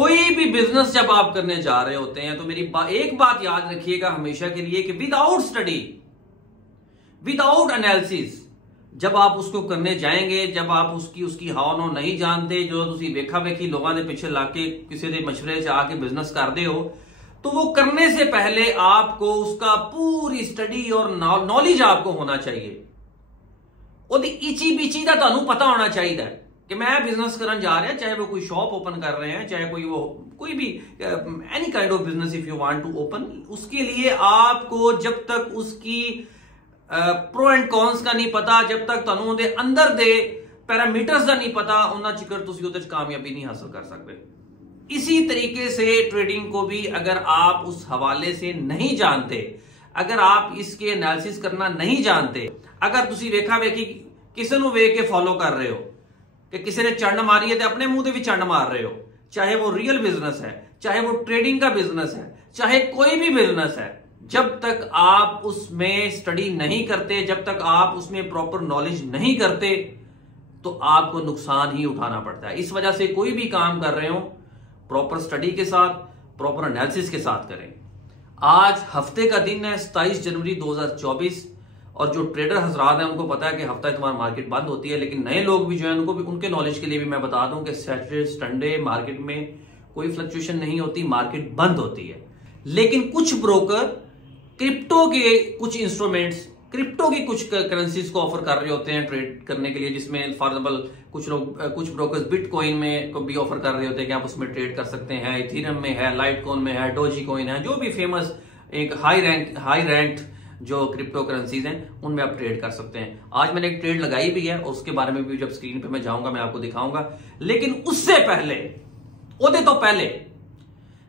कोई भी बिजनेस जब आप करने जा रहे होते हैं तो मेरी एक बात याद रखिएगा हमेशा के लिए कि विदाउट स्टडी, विदाउट एनालिसिस जब आप उसको करने जाएंगे, जब आप उसकी हाव नो नहीं जानते, जो तुम वेखा वेखी लोगों के पीछे लाके किसी के मशवरे से आके बिजनेस करते हो, तो वो करने से पहले आपको उसका पूरी स्टडी और नॉलेज आपको होना चाहिए। ਉਹਦੀ इची बिची का ਤੁਹਾਨੂੰ पता होना चाहिए कि मैं बिजनेस करने जा रहा, चाहे वो कोई शॉप ओपन कर रहे हैं, चाहे कोई भी any kind of business if you want to open, उसके लिए आपको जब तक उसकी प्रो एंड कॉन्स का नहीं पता, जब तक ਤੁਹਾਨੂੰ ਉਹਦੇ अंदर दे पैरामीटर्स का नहीं पता, ਉਹਨਾਂ ਚਿਕਰ ਤੁਸੀਂ ਉਹਦੇ ਚ कामयाबी नहीं हासिल कर सकते। इसी तरीके से ट्रेडिंग को भी अगर आप उस हवाले से नहीं जानते, अगर आप इसके एनालिसिस करना नहीं जानते, अगर तुसी वेखा वेखी किसी ਨੂੰ ਵੇਖ के फॉलो कर रहे हो कि किसी ने चंड मारी है तो अपने मुंह से भी चंड मार रहे हो, चाहे वो रियल बिजनेस है, चाहे वो ट्रेडिंग का बिजनेस है, चाहे कोई भी बिजनेस है, जब तक आप उसमें स्टडी नहीं करते, जब तक आप उसमें प्रॉपर नॉलेज नहीं करते, तो आपको नुकसान ही उठाना पड़ता है। इस वजह से कोई भी काम कर रहे हो प्रॉपर स्टडी के साथ, प्रॉपर एनालिसिस के साथ करें। आज हफ्ते का दिन है 27 जनवरी 2024 और जो ट्रेडर हजरात हैं उनको पता है कि हफ्ता इतवार मार्केट बंद होती है, लेकिन नए लोग भी जो है उनको भी, उनके नॉलेज के लिए भी मैं बता दूं कि सैटरडे संडे मार्केट में कोई फ्लक्चुएशन नहीं होती, मार्केट बंद होती है। लेकिन कुछ ब्रोकर क्रिप्टो के कुछ इंस्ट्रूमेंट्स, क्रिप्टो की कुछ करेंसीज को ऑफर कर रहे होते हैं ट्रेड करने के लिए, जिसमें फॉर एग्जाम्पल कुछ ब्रोकर्स बिटकॉइन में को भी ऑफर कर रहे होते हैं कि आप उसमें ट्रेड कर सकते हैं, इथेरियम में है, लाइटकॉइन में है, डोजी कॉइन है, जो भी फेमस एक हाई रैंक जो क्रिप्टो करेंसीज हैं उनमें आप ट्रेड कर सकते हैं। आज मैंने एक ट्रेड लगाई भी है और उसके बारे में भी जब स्क्रीन पे मैं जाऊंगा मैं आपको दिखाऊंगा। लेकिन उससे पहले, ओदे तो पहले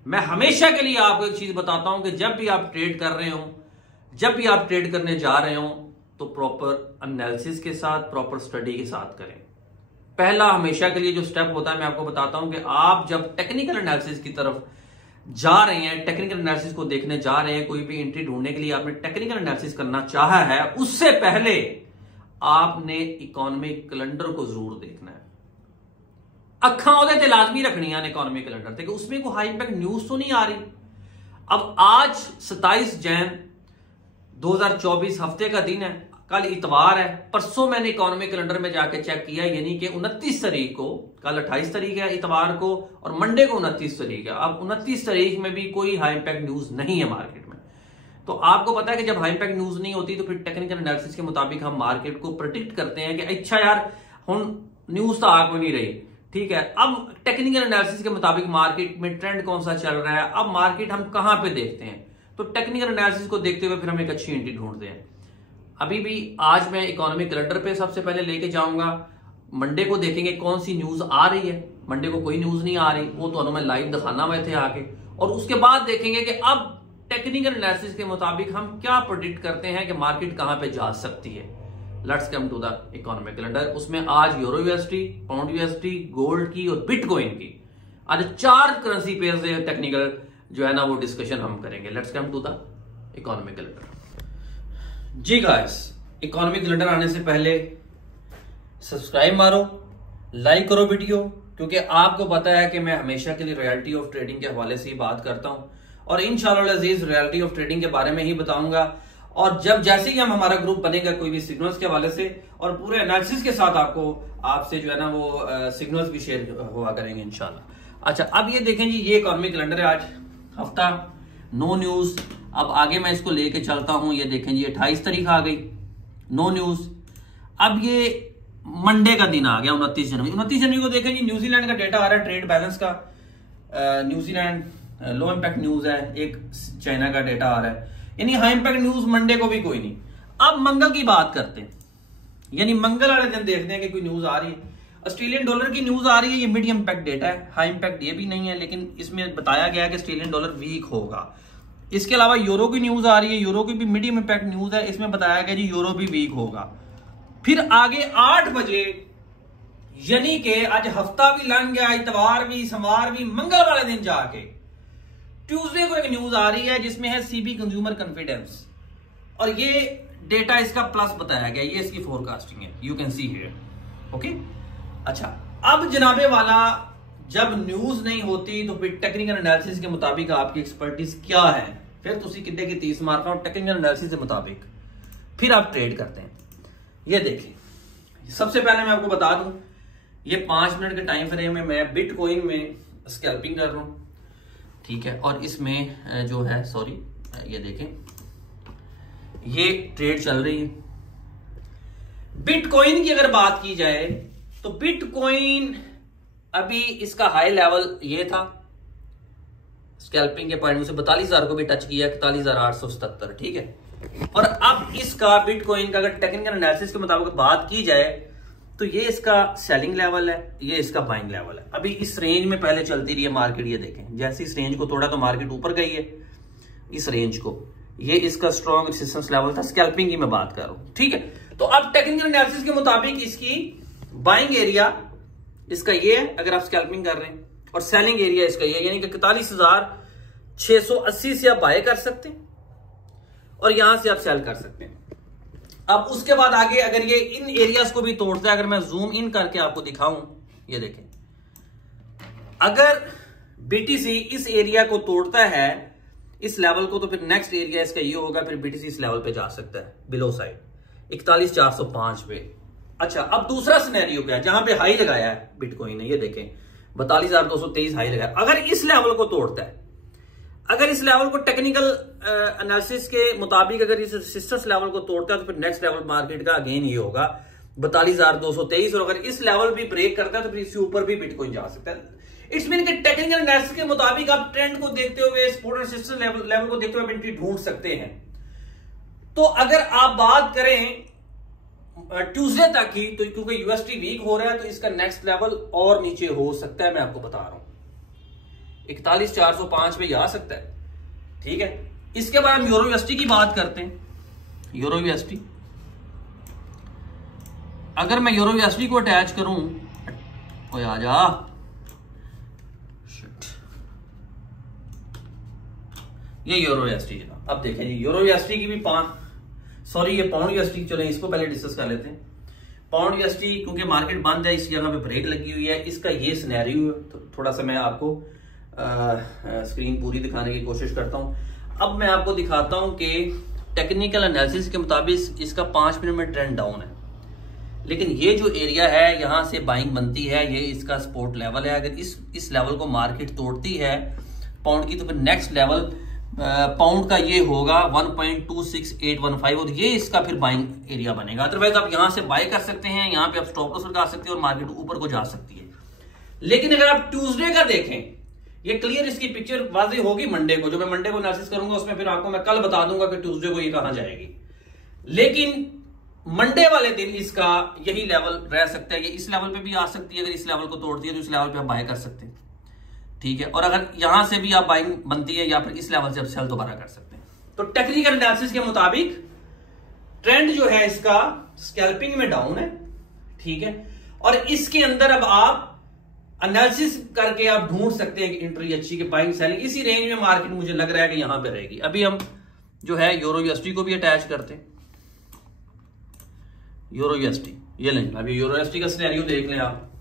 मैं हमेशा के लिए आपको एक चीज बताता हूं कि जब भी आप ट्रेड कर रहे हो, जब भी आप ट्रेड करने जा रहे हो, तो प्रॉपर एनालिसिस के साथ, प्रॉपर स्टडी के साथ करें। पहला हमेशा के लिए जो स्टेप होता है मैं आपको बताता हूं कि आप जब टेक्निकल एनालिसिस की तरफ जा रहे हैं, टेक्निकल एनालिसिस को देखने जा रहे हैं, कोई भी एंट्री ढूंढने के लिए आपने टेक्निकल एनालिसिस करना चाहा है, उससे पहले आपने इकोनॉमिक कैलेंडर को जरूर देखना है। अखा ਉਹਦੇ ਤੇ लाजमी रखनियां ने इकोनॉमिक कैलेंडर ते कि उसमें कोई हाई इंपैक्ट न्यूज तो नहीं आ रही। अब आज 27 जैन 2024 हफ्ते का दिन है, कल इतवार है, परसों मैंने इकोनॉमिक कैलेंडर में जाके चेक किया, यानी कि 29 तारीख को, कल 28 तारीख है इतवार को और मंडे को 29 तारीख है। अब 29 तारीख में भी कोई हाई इंपैक्ट न्यूज नहीं है मार्केट में। तो आपको पता है कि जब हाई इंपैक्ट न्यूज नहीं होती तो फिर टेक्निकल एनालिसिस के मुताबिक हम मार्केट को प्रेडिक्ट करते हैं कि अच्छा यार हुन न्यूज तो आ कोई नहीं रही, ठीक है, अब टेक्निकल एनालिसिस के मुताबिक मार्केट में ट्रेंड कौन सा चल रहा है, अब मार्केट हम कहां पे देखते हैं, तो टेक्निकल एनालिसिस को देखते हुए फिर हम एक अच्छी एंट्री ढूंढते हैं। अभी भी आज मैं इकोनॉमिक कैलेंडर पे सबसे पहले लेके जाऊंगा, मंडे को देखेंगे कौन सी न्यूज आ रही है, मंडे को कोई न्यूज नहीं आ रही, वो तो मैं लाइव दिखाना हुए थे आके, और उसके बाद देखेंगे कि अब टेक्निकल एनालिसिस के मुताबिक हम क्या प्रेडिक्ट करते हैं कि मार्केट कहां पे जा सकती है। Let's come to the economic calendar. उसमें आज euro USD, pound USD, gold की और बिटकॉइन की, आज 4 करेंसी पेयर से टेक्निकल जो है ना वो डिस्कशन हम करेंगे। Let's come to the economic calendar. जी गाइस, इकोनॉमिक कैलेंडर आने से पहले सब्सक्राइब मारो, लाइक करो वीडियो, क्योंकि आपको पता है कि मैं हमेशा के लिए रियलिटी ऑफ ट्रेडिंग के हवाले से ही बात करता हूं और इंशाअल्लाह अजीज रियलिटी ऑफ ट्रेडिंग के बारे में ही बताऊंगा। और जब जैसे ही हम हमारा ग्रुप बनेगा कोई भी सिग्नल्स के हवाले से और पूरे एनालिसिस के साथ आपसे जो है ना वो सिग्नल्स भी शेयर हुआ करेंगे इंशाल्लाह। अच्छा, अब ये देखें जी, ये इकोनॉमिक कैलेंडर है, आज हफ्ता, नो न्यूज। अब आगे मैं इसको लेके चलता हूं, ये देखें जी 28 तारीख आ गई, नो न्यूज। अब ये मंडे का दिन आ गया 29 जनवरी। 29 जनवरी को देखें जी, न्यूजीलैंड का डेटा आ रहा है ट्रेड बैलेंस का, न्यूजीलैंड लो इंपैक्ट न्यूज है, एक चाइना का डेटा आ रहा है, यानी हाई इंपैक्ट न्यूज मंडे को भी कोई नहीं। अब मंगल की बात करते हैं, यानी मंगल वाले दिन देखते हैं कि कोई न्यूज आ रही है। ऑस्ट्रेलियन डॉलर की न्यूज आ रही है, ये मीडियम इंपैक्ट डेटा है, हाई इंपैक्ट ये भी नहीं है, लेकिन इसमें बताया गया है कि ऑस्ट्रेलियन डॉलर वीक होगा। इसके अलावा यूरो की न्यूज आ रही है, यूरो की भी मीडियम इंपैक्ट न्यूज है, इसमें बताया गया जी यूरो भी वीक होगा। फिर आगे 8 बजे, यानी कि आज हफ्ता भी लंघ गया, इतवार भी, सोमवार भी, मंगल वाले दिन जाके ट्यूसडे को एक न्यूज आ रही है जिसमें है सीबी कंज्यूमर कॉन्फिडेंस, और ये डेटा इसका प्लस बताया गया, ये इसकी फोरकास्टिंग है, you can see here, okay. अच्छा, अब जनाबे वाला जब न्यूज नहीं होती तो फिर टेक्निकल एनालिसिस के मुताबिक आपकी एक्सपर्टीज क्या है, फिर तुसी कितने की 30 मार्क और टेक्निकल एनालिसिस के मुताबिक फिर आप ट्रेड करते हैं। ये देखिए, सबसे पहले मैं आपको बता दूं, ये 5 मिनट के टाइम फ्रेम में मैं बिटकॉइन में स्कैल्पिंग कर रहा हूं, ठीक है। और इसमें जो है सॉरी, ये देखें, ये ट्रेड चल रही है। बिटकॉइन की अगर बात की जाए तो बिटकॉइन अभी इसका हाई लेवल ये था, स्कैल्पिंग के पॉइंट से 42,000 को भी टच किया, 41,877, ठीक है। और अब इसका बिटकॉइन का अगर टेक्निकल एनालिसिस के मुताबिक बात की जाए तो ये इसका सेलिंग लेवल है, ये इसका बाइंग लेवल है। अभी इस रेंज में पहले चलती रही है मार्केट, ये देखें जैसे इस रेंज को तोड़ा तो मार्केट ऊपर गई है, इस रेंज को, ये इसका स्ट्रॉन्ग रेजिस्टेंस लेवल था, स्कैल्पिंग की मैं बात कर रहा हूं, ठीक है। तो अब टेक्निकल एनालिसिस के मुताबिक इसकी बाइंग एरिया इसका ये है अगर आप स्कैल्पिंग कर रहे हैं, और सेलिंग एरिया इसका ये, यानी कि 41,680 से आप बाय कर सकते हैं और यहां से आप सेल कर सकते हैं। अब उसके बाद आगे अगर ये इन एरियाज को भी तोड़ता है, अगर मैं जूम इन करके आपको दिखाऊं, ये देखें, अगर बीटीसी इस एरिया को तोड़ता है, इस लेवल को, तो फिर नेक्स्ट एरिया इसका ये होगा, फिर बीटीसी इस लेवल पे जा सकता है, बिलो साइड 41,405 पे। अच्छा, अब दूसरा सिनेरियो क्या है, जहां पे हाई लगाया है बिटकॉइन ने, ये देखें 42,223 हाई लगाया, अगर इस लेवल को तोड़ता है, अगर इस लेवल को टेक्निकल एनालिसिस के मुताबिक अगर इस रेजिस्टेंस लेवल को तोड़ता है तो फिर नेक्स्ट लेवल मार्केट का अगेन ये होगा 42,223, और अगर इस लेवल भी ब्रेक करता है तो फिर इससे ऊपर भी बिटकॉइन जा सकता है। इट्स मीन कि टेक्निकल एनालिसिस के मुताबिक आप ट्रेंड को देखते हुए, सपोर्ट और रेजिस्टेंस लेवल को देखते हुए एंट्री ढूंढ सकते हैं। तो अगर आप बात करें ट्यूसडे तक ही, तो क्योंकि यूएसडी वीक हो रहा है तो इसका नेक्स्ट लेवल और नीचे हो सकता है, मैं आपको बता रहा हूं 41,405 पे जा सकता है, ठीक है। इसके बाद हम यूरो यूएसडी की बात करते हैं। यूरो यूएसडी, अगर मैं यूरो यूएसडी को अटैच करूं, ओए आजा, ये यूरो यूएसडी जनाब। अब देखें जी, यूरो यूएसडी की भी ये पाउंड यूएसडी, चलें इसको पहले डिस्कस कर लेते हैं। पाउंड यूएसडी क्योंकि मार्केट बंद है, इस जगह पे ब्रेक लगी हुई है, इसका ये सिनेरियो है। तो थोड़ा सा मैं आपको स्क्रीन पूरी दिखाने की कोशिश करता हूं। अब मैं आपको दिखाता हूं कि टेक्निकल एनालिसिस के मुताबिक इसका 5 मिनट में ट्रेंड डाउन है, लेकिन ये जो एरिया है यहां से बाइंग बनती है, ये इसका सपोर्ट लेवल है। अगर इस लेवल को मार्केट तोड़ती है पाउंड की, तो फिर नेक्स्ट लेवल पाउंड का ये होगा 1.26815, और ये इसका फिर बाइंग एरिया बनेगा। अदरवाइज आप यहां से बाय कर सकते हैं, यहां पे आप स्टॉप लॉस लगा सकते हैं और मार्केट ऊपर को जा सकती है। लेकिन अगर आप ट्यूसडे का देखें, ये क्लियर इसकी पिक्चर वाज़ेह होगी मंडे को, जो मैं मंडे को एनालिसिस करूंगा उसमें फिर आपको मैं कल बता दूंगा कि ट्यूसडे को ये कहां जाएगी। लेकिन मंडे वाले दिन इसका यही लेवल रह सकता है, ये इस लेवल पे भी आ सकती है। अगर इस लेवल को तोड़ती है तो इस लेवल पे आप बाय कर सकते हैं, ठीक है। और अगर यहां से भी आप बाइंग बनती है या फिर इस लेवल से आप सेल दोबारा कर सकते हैं। तो टेक्निकल एनालिसिस के मुताबिक ट्रेंड जो है इसका स्कैल्पिंग में डाउन है, ठीक है। और इसके अंदर अब आप एनालिसिस करके आप ढूंढ सकते हैं कि एंट्री अच्छी के बाइंग सेलिंग इसी रेंज में मार्केट मुझे लग रहा है कि यहां पे रहेगी। अभी हम जो है यूरो यूएसडी को भी अटैच करते हैं। यूरो यूएसडी, ये लें, अभी यूरो यूएसडी का सिनेरियो देख लें आप,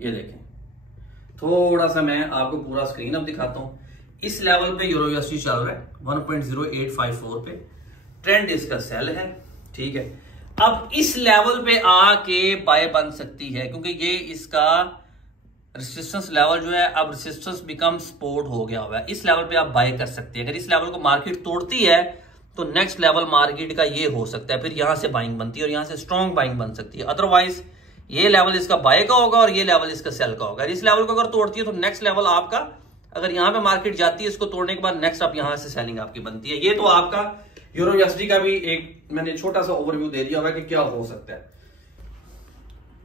ये देखें, थोड़ा सा मैं आपको पूरा स्क्रीन अब दिखाता हूं। इस लेवल पे यूरो यूएसडी चल रहा है 1.0854 पे, ट्रेंड इसका सेल है, ठीक है। अब इस लेवल पे आके बाय बन सकती है, क्योंकि ये इसका रेजिस्टेंस लेवल जो है अब रेजिस्टेंस बिकम सपोर्ट हो गया हुआ है। इस लेवल पे आप बाय कर सकते हैं। अगर इस लेवल को मार्केट तोड़ती है तो नेक्स्ट लेवल मार्केट का ये हो सकता है, फिर यहां से बाइंग बनती है और यहां से स्ट्रॉन्ग बाइंग बन सकती है। अदरवाइज ये लेवल इसका बाय का होगा और ये लेवल इसका सेल का होगा। इस लेवल को अगर तोड़ती है तो नेक्स्ट लेवल आपका, अगर यहां पे मार्केट जाती है इसको तोड़ने के बाद नेक्स्ट आप यहां से सेलिंग आपकी बनती है। ये तो आपका यूरो यूएसडी का भी एक मैंने छोटा सा ओवरव्यू दे दिया होगा कि क्या हो सकता है।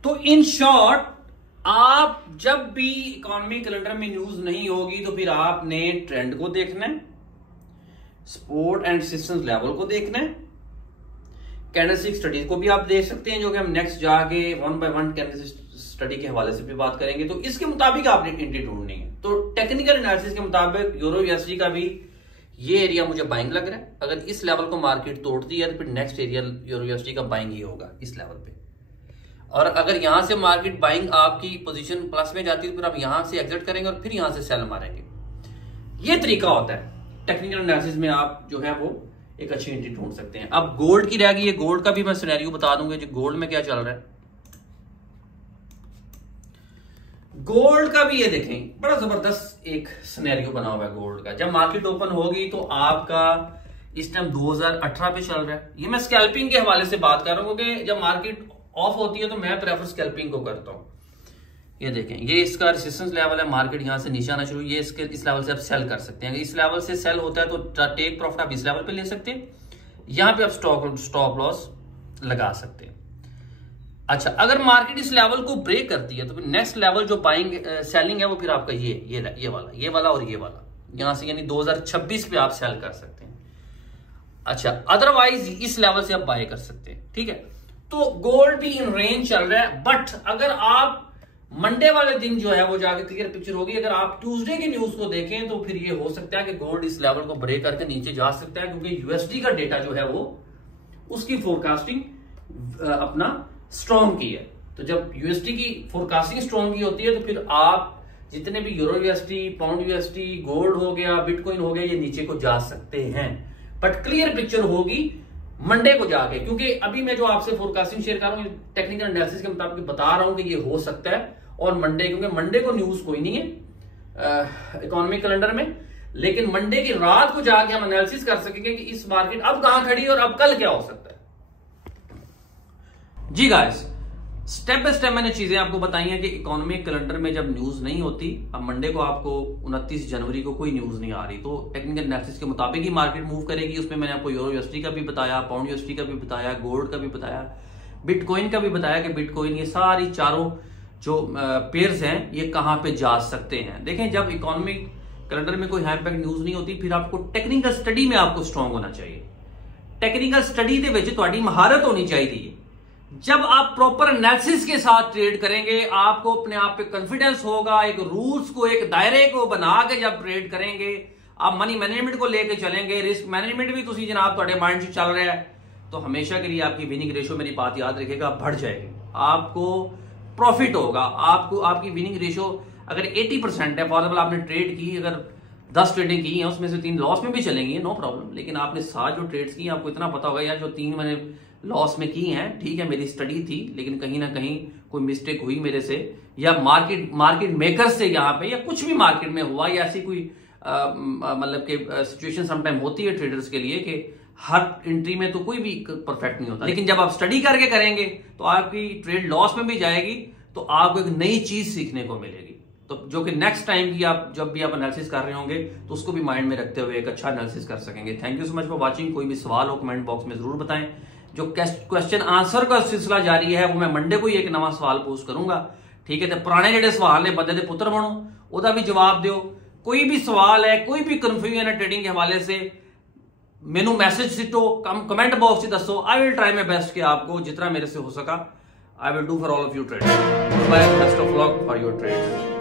तो इन शॉर्ट, आप जब भी इकोनॉमी कैलेंडर में न्यूज नहीं होगी तो फिर आपने ट्रेंड को देखना है, सपोर्ट एंड रेजिस्टेंस लेवल को देखना है, कैंडलस्टिक स्टडी को भी आप देख सकते हैं, जो कि हम नेक्स्ट जाके 1 बाय 1 कैंडलस्टिक स्टडी के हवाले से भी बात करेंगे। तो इसके मुताबिक आपने एंट्री ढूंढनी है। तो टेक्निकल एनालिसिस के मुताबिक यूरो यूएसडी का भी ये एरिया मुझे बाइंग लग रहा है। अगर इस लेवल को मार्केट तोड़ती है तो फिर नेक्स्ट एरिया यूरो यूएसडी का बाइंग ही होगा इस लेवल पे। और अगर यहां से मार्केट बाइंग आपकी पोजीशन प्लस में जाती है तो फिर आप यहां से एग्जिट करेंगे और फिर यहां से सेल मारेंगे। ये तरीका होता है। टेक्निकल एनालिसिस में आप जो है वो एक अच्छी एंट्री ढूंढ सकते हैं। अब गोल्ड की रह गई है, गोल्ड का भी मैं सिनेरियो बता दूंगा जो गोल्ड में क्या चल रहा है। गोल्ड का भी ये देखें, बड़ा जबरदस्त एक सिनेरियो बना हुआ है गोल्ड का। जब मार्केट ओपन होगी तो आपका इस टाइम 2018 पे चल रहा है। ये मैं स्कैल्पिंग के हवाले से बात कर रहा हूं क्योंकि जब मार्केट ऑफ होती है तो मैं प्रेफर स्कैल्पिंग को करता हूं। ये देखें, ये इसका रेजिस्टेंस लेवल है, मार्केट यहां से नीचे आना शुरू, ये इसके इस लेवल से आप सेल कर सकते हैं। अगर इस लेवल से सेल होता है तो टेक प्रॉफिट आप इस लेवल पे ले सकते हैं, यहां पे आप स्टॉप लॉस लगा सकते हैं। अच्छा, अगर मार्केट इस लेवल को ब्रेक करती है तो फिर नेक्स्ट लेवल जो बाइंग सेलिंग है वो फिर आपका ये वाला और ये वाला, यहां से यानी 2026 पे आप सेल कर सकते हैं। अच्छा, अदरवाइज इस लेवल से आप बाय कर सकते हैं। ठीक है, तो गोल्ड भी इन रेंज चल रहा है। बट अगर आप मंडे वाले दिन जो है वो जाके क्लियर पिक्चर होगी। अगर आप ट्यूसडे की न्यूज को देखें तो फिर ये हो सकता है कि गोल्ड इस लेवल को ब्रेक करके नीचे जा सकता है, क्योंकि यूएसडी का डेटा जो है वो उसकी फोरकास्टिंग अपना स्ट्रॉन्ग की है। तो जब यूएसडी की फोरकास्टिंग स्ट्रॉन्ग की होती है तो फिर आप जितने भी euro USD, pound USD, gold हो गया, बिटकॉइन हो गया, ये नीचे को जा सकते हैं। बट क्लियर पिक्चर होगी मंडे को जाके, क्योंकि अभी मैं जो आपसे फोरकास्टिंग शेयर कर रहा हूं टेक्निकल एनालिसिस के मुताबिक बता रहा हूं कि ये हो सकता है। और मंडे, क्योंकि मंडे को न्यूज कोई नहीं है इकोनॉमिक कैलेंडर में, लेकिन मंडे की रात को जाके हम एनालिसिस कर सकेंगे कि इस मार्केट अब कहां खड़ी है और अब कल क्या हो सकता है। जी गाइस, स्टेप बाय स्टेप मैंने चीजें आपको बताई हैं कि इकोनॉमिक कैलेंडर में जब न्यूज नहीं होती, अब मंडे को आपको 29 जनवरी को कोई न्यूज नहीं आ रही, तो टेक्निकल एनालिसिस के मुताबिक ही मार्केट मूव करेगी। उसमें मैंने आपको यूरो यूएसडी का भी बताया, पाउंड यूएसडी का भी बताया, गोल्ड का भी बताया, बिटकॉइन का भी बताया कि बिटकॉइन, ये सारी चारों जो पेयर्स हैं ये कहां पे जा सकते हैं। देखें, जब इकोनॉमिक कैलेंडर में कोई हाई इम्पैक्ट न्यूज नहीं होती, फिर आपको टेक्निकल स्टडी में आपको स्ट्रांग होना चाहिए। टेक्निकल स्टडी दे विच तुहाडी महारत होनी चाहिए। जब आप प्रॉपर एनालिसिस के साथ ट्रेड करेंगे, आपको अपने आप पे कॉन्फिडेंस होगा। एक रूल्स को, एक दायरे को बना के जब ट्रेड करेंगे, आप मनी मैनेजमेंट को लेके चलेंगे, रिस्क मैनेजमेंट भी तुसी जनाब तुहाडे माइंड से चल रहा है, तो हमेशा के लिए आपकी विनिंग रेशियो, मेरी बात याद रखिएगा, बढ़ जाएगी। आपको प्रॉफिट होगा। आपको आपकी विनिंग रेशियो अगर 80% है, फॉर एग्जाम्पल आपने ट्रेड की, अगर 10 ट्रेडिंग की है उसमें से 3 लॉस में भी चलेंगी, नो प्रॉब्लम, लेकिन आपने 7 जो ट्रेड्स की आपको इतना पता होगा यार जो 3 मैंने लॉस में की हैं, ठीक है मेरी स्टडी थी, लेकिन कहीं ना कहीं कोई मिस्टेक हुई मेरे से, या मार्केट मेकर से यहाँ पे, या कुछ भी मार्केट में हुआ, या ऐसी कोई मतलब के सिचुएशन समटाइम होती है ट्रेडर्स के लिए कि हर एंट्री में तो कोई भी परफेक्ट नहीं होता। लेकिन जब आप स्टडी करके करेंगे तो आपकी ट्रेड लॉस में भी जाएगी, तो आपको एक नई चीज सीखने को मिलेगी। तो जो कि नेक्स्ट टाइम की आप जब भी आप एनालिसिस कर रहे होंगे तो उसको भी माइंड में रखते हुए एक अच्छा एनालिसिस कर सकेंगे। Thank you so much for watching. कोई भी सवाल हो कमेंट बॉक्स में जरूर बताएं। जो क्वेश्चन आंसर का सिलसिला जारी है वो मैं मंडे को ही एक नवा सवाल पोस्ट करूंगा, ठीक है। तो पुराने जेडे सवाल ने बंदे दे पुत्र बनो, ओदा भी जवाब दियो। कोई भी सवाल है, कोई भी कंफ्यूजन है ट्रेडिंग के हवाले से, मेनू मैसेज सिटो, कमेंट बॉक्स से दसो। I will try my best कि आपको जितना मेरे से हो सका I will do for all of you trade. Bye, best of luck for your trades.